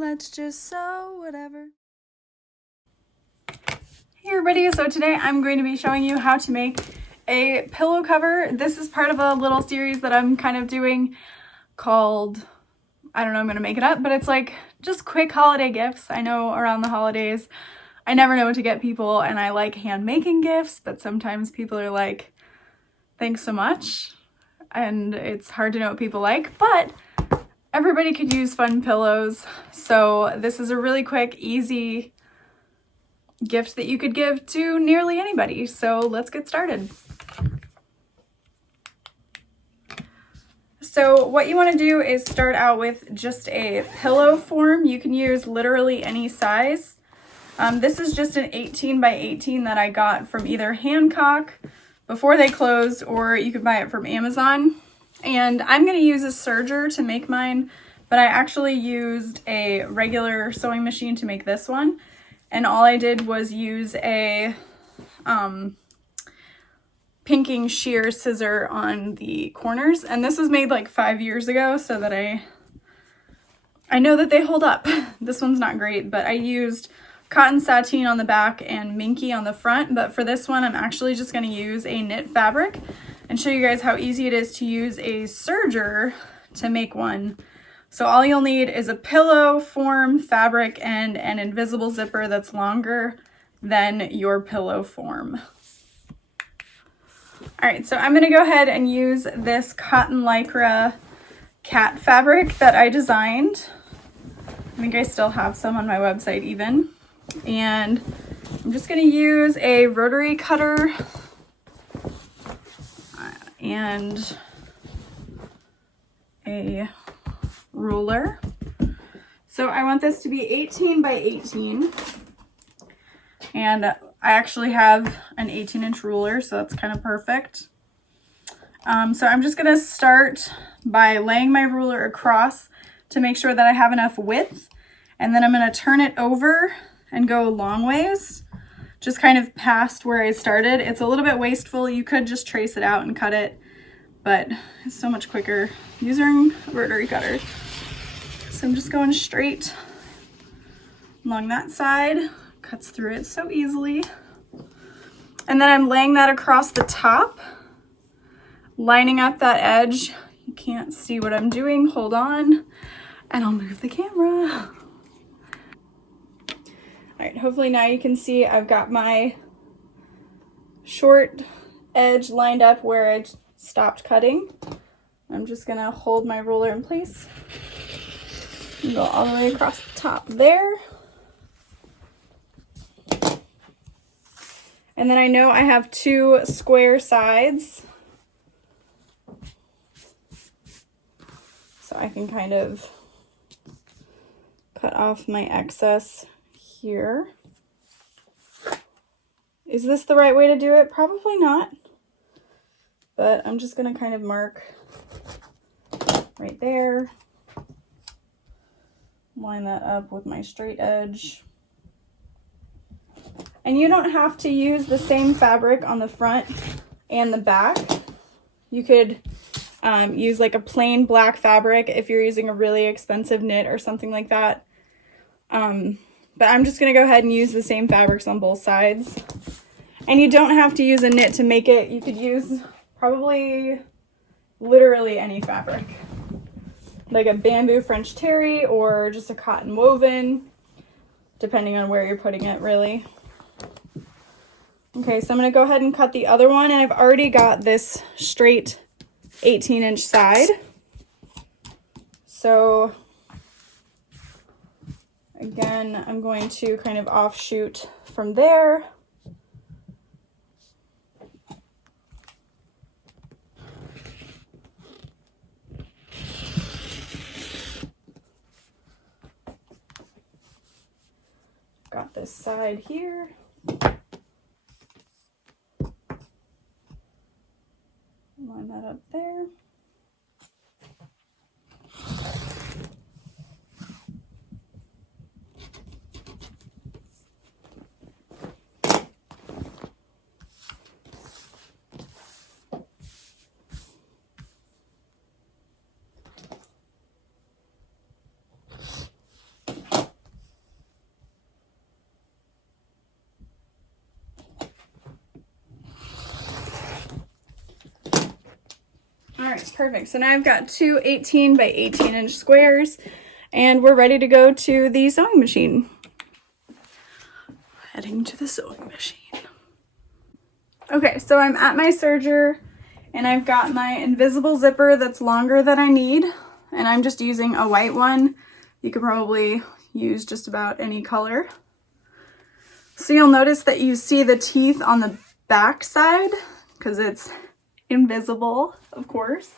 let's just sew whatever. Hey everybody, so today I'm going to be showing you how to make a pillow cover. This is part of a little series that I'm kind of doing called, I don't know, I'm going to make it up, but it's like just quick holiday gifts. I know around the holidays, I never know what to get people, and I like hand making gifts, but sometimes people are like, thanks so much, and it's hard to know what people like, but everybody could use fun pillows. So this is a really quick, easy gift that you could give to nearly anybody. So let's get started. So what you want to do is start out with just a pillow form. You can use literally any size. This is just an 18 by 18 that I got from either Hancock before they closed, or you could buy it from Amazon. And I'm going to use a serger to make mine, but I actually used a regular sewing machine to make this one. And all I did was use a pinking shear scissor on the corners. And this was made like 5 years ago, so that I know that they hold up. This one's not great, but I used cotton sateen on the back and minky on the front. But for this one, I'm actually just going to use a knit fabric and show you guys how easy it is to use a serger to make one. So all you'll need is a pillow form, fabric, and an invisible zipper that's longer than your pillow form. All right, so I'm going to go ahead and use this cotton lycra cat fabric that I designed. I think I still have some on my website even. And I'm just going to use a rotary cutter and a ruler. So I want this to be 18 by 18. And I actually have an 18-inch ruler, so that's kind of perfect. So I'm just going to start by laying my ruler across to make sure that I have enough width. And then I'm going to turn it over and go long ways, just kind of past where I started. It's a little bit wasteful. You could just trace it out and cut it, but it's so much quicker using a rotary cutter. So I'm just going straight along that side, cuts through it so easily. And then I'm laying that across the top, lining up that edge. You can't see what I'm doing, hold on, and I'll move the camera. All right, hopefully now you can see I've got my short edge lined up where I stopped cutting. I'm just gonna hold my ruler in place and go all the way across the top there. And then I know I have 2 square sides, so I can kind of cut off my excess here. Is this the right way to do it? Probably not, but I'm just gonna kind of mark right there, line that up with my straight edge. And you don't have to use the same fabric on the front and the back. You could use like a plain black fabric if you're using a really expensive knit or something like that. But I'm just going to go ahead and use the same fabrics on both sides. And you don't have to use a knit to make it. You could use probably literally any fabric, like a bamboo French terry or just a cotton woven, depending on where you're putting it, really. Okay, so I'm going to go ahead and cut the other one, and I've already got this straight 18-inch side. So again, I'm going to kind of offshoot from there. Got this side here. Line that up there. right, perfect. So now I've got two 18 by 18 inch squares, and we're ready to go to the sewing machine. Heading to the sewing machine. Okay, so I'm at my serger, and I've got my invisible zipper that's longer than I need, and I'm just using a white one. You could probably use just about any color. So you'll notice that you see the teeth on the back side because it's invisible, of course.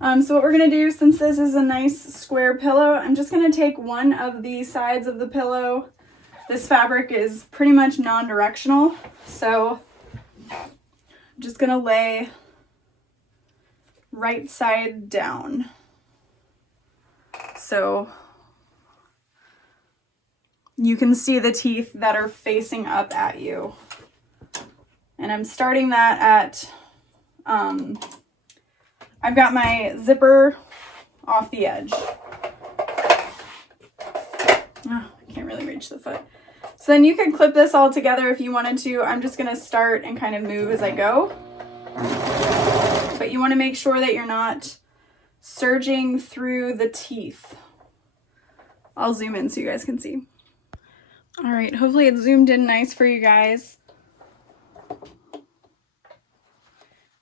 So what we're gonna do, since this is a nice square pillow, I'm just gonna take one of the sides of the pillow. This fabric is pretty much non-directional, so I'm just gonna lay right side down. So you can see the teeth that are facing up at you. And I'm starting that at, I've got my zipper off the edge. Oh, I can't really reach the foot. So then you can clip this all together if you wanted to. I'm just gonna start and kind of move as I go. But you wanna make sure that you're not surging through the teeth. I'll zoom in so you guys can see. All right, hopefully it's zoomed in nice for you guys.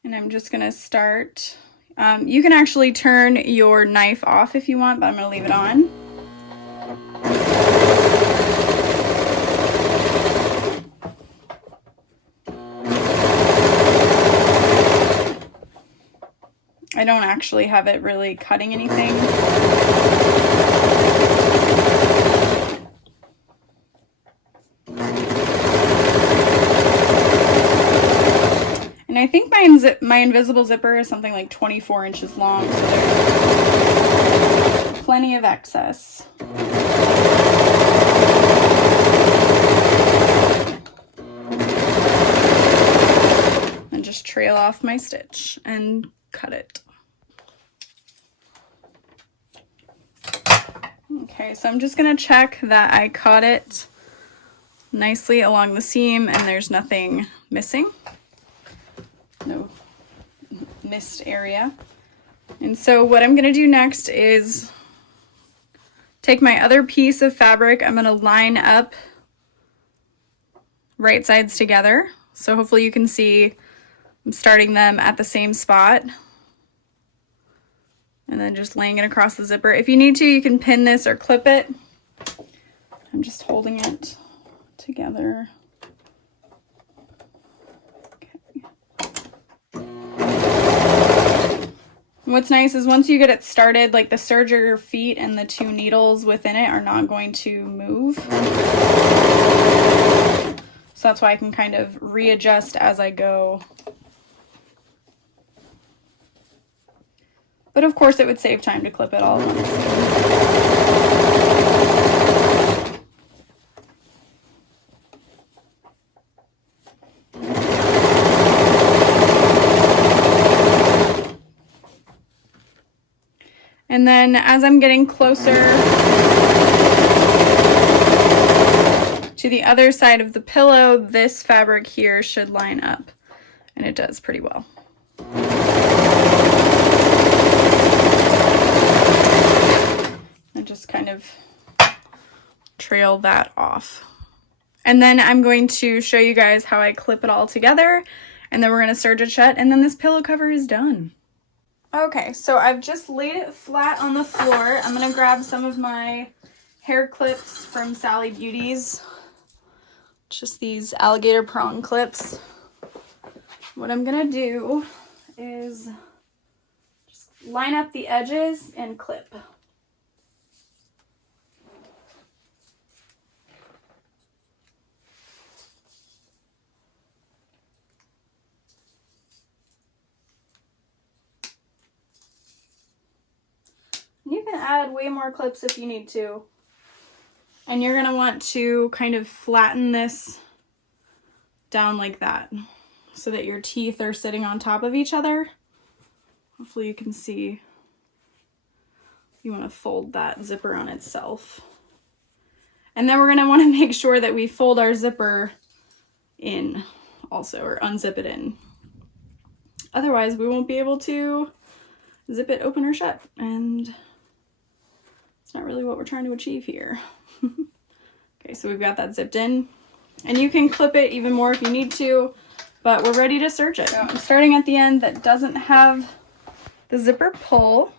And I'm just gonna start. You can actually turn your knife off if you want, but I'm gonna leave it on. I don't actually have it really cutting anything. And I think my invisible zipper is something like 24 inches long, so there's plenty of excess. And just trail off my stitch and cut it. Okay, so I'm just gonna check that I caught it nicely along the seam and there's nothing missing. No missed area. And so what I'm gonna do next is take my other piece of fabric. I'm gonna line up right sides together. So hopefully you can see I'm starting them at the same spot. And then just laying it across the zipper. If you need to, you can pin this or clip it. I'm just holding it together. What's nice is once you get it started, like the serger feet and the two needles within it are not going to move. So that's why I can kind of readjust as I go. But of course it would save time to clip it all at once. And then as I'm getting closer to the other side of the pillow, this fabric here should line up, and it does pretty well. I just kind of trail that off. And then I'm going to show you guys how I clip it all together, and then we're going to serge it shut, and then this pillow cover is done. Okay, so I've just laid it flat on the floor. I'm gonna grab some of my hair clips from Sally Beauties. Just these alligator prong clips. What I'm gonna do is just line up the edges and clip. You can add way more clips if you need to. And you're gonna want to kind of flatten this down like that so that your teeth are sitting on top of each other. Hopefully you can see. You wanna fold that zipper on itself. And then we're gonna wanna make sure that we fold our zipper in also, or unzip it in. Otherwise we won't be able to zip it open or shut, and it's not really what we're trying to achieve here. Okay, so we've got that zipped in, and you can clip it even more if you need to, but we're ready to serge it. So I'm starting at the end that doesn't have the zipper pull,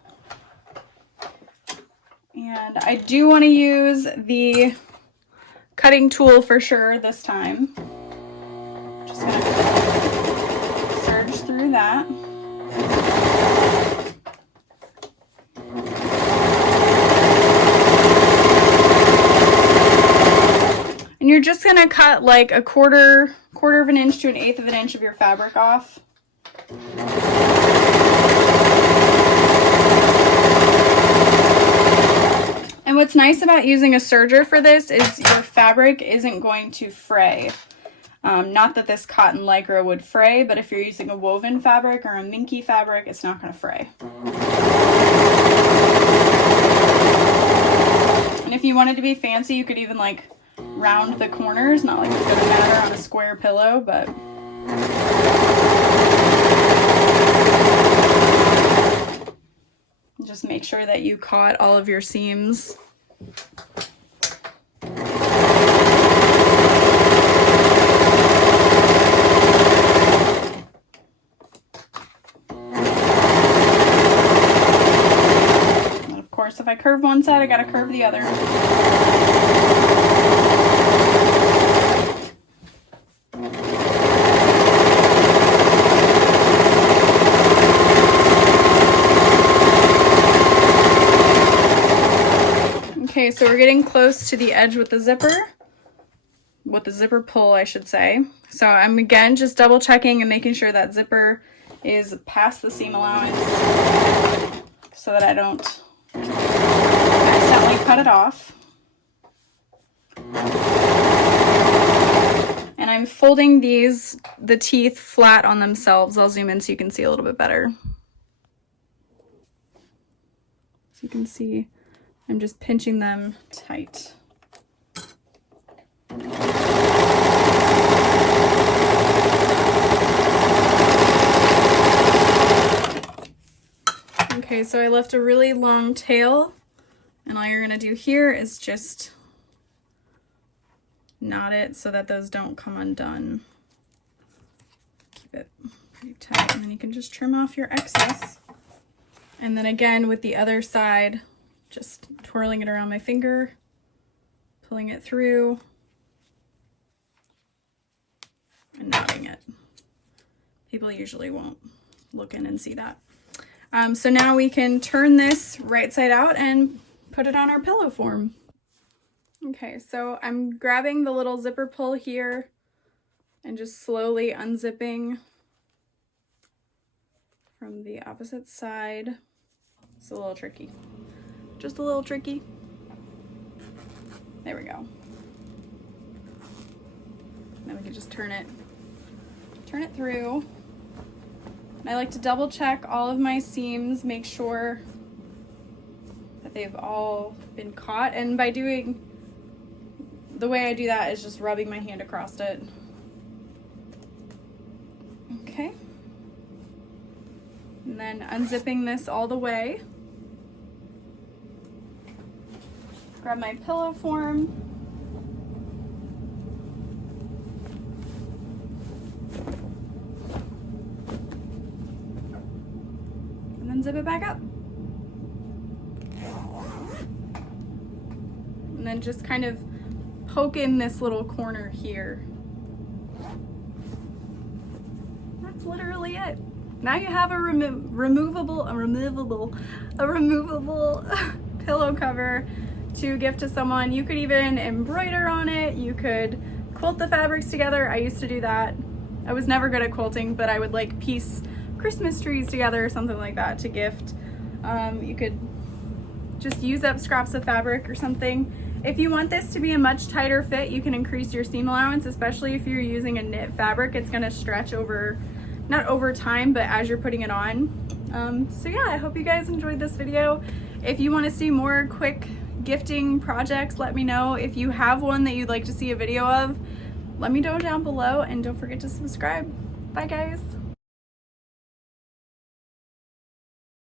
and I do want to use the cutting tool for sure this time. Just gonna serge through that. And you're just gonna cut like a quarter of an inch to an eighth of an inch of your fabric off. And what's nice about using a serger for this is your fabric isn't going to fray. Not that this cotton lycra would fray, but if you're using a woven fabric or a minky fabric, it's not gonna fray. And if you wanted to be fancy, you could even like round the corners, not like it's gonna matter on a square pillow, but just make sure that you caught all of your seams. And of course, if I curve one side, I gotta curve the other. Okay, so we're getting close to the edge with the zipper pull, I should say. So I'm again just double checking and making sure that zipper is past the seam allowance so that I don't accidentally cut it off. And I'm folding the teeth flat on themselves. I'll zoom in so you can see a little bit better. So you can see I'm just pinching them tight. Okay, so I left a really long tail, and all you're gonna do here is just knot it so that those don't come undone. Keep it pretty tight, and then you can just trim off your excess. And then again with the other side, just twirling it around my finger, pulling it through, and knotting it. People usually won't look in and see that. So now we can turn this right side out and put it on our pillow form. Okay, so I'm grabbing the little zipper pull here and just slowly unzipping from the opposite side. It's a little tricky. Just a little tricky. There we go. Then we can just turn it through. And I like to double check all of my seams, make sure that they've all been caught. And by doing, the way I do that is just rubbing my hand across it. Okay. And then unzipping this all the way. Grab my pillow form. And then zip it back up. And then just kind of poke in this little corner here. That's literally it. Now you have a removable pillow cover to gift to someone. You could even embroider on it. You could quilt the fabrics together. I used to do that. I was never good at quilting, but I would like piece Christmas trees together or something like that to gift. You could just use up scraps of fabric or something. If you want this to be a much tighter fit, you can increase your seam allowance, especially if you're using a knit fabric. It's gonna stretch over, not over time, but as you're putting it on. So yeah, I hope you guys enjoyed this video. If you wanna see more quick gifting projects, let me know. If you have one that you'd like to see a video of, let me know down below, and don't forget to subscribe. Bye guys.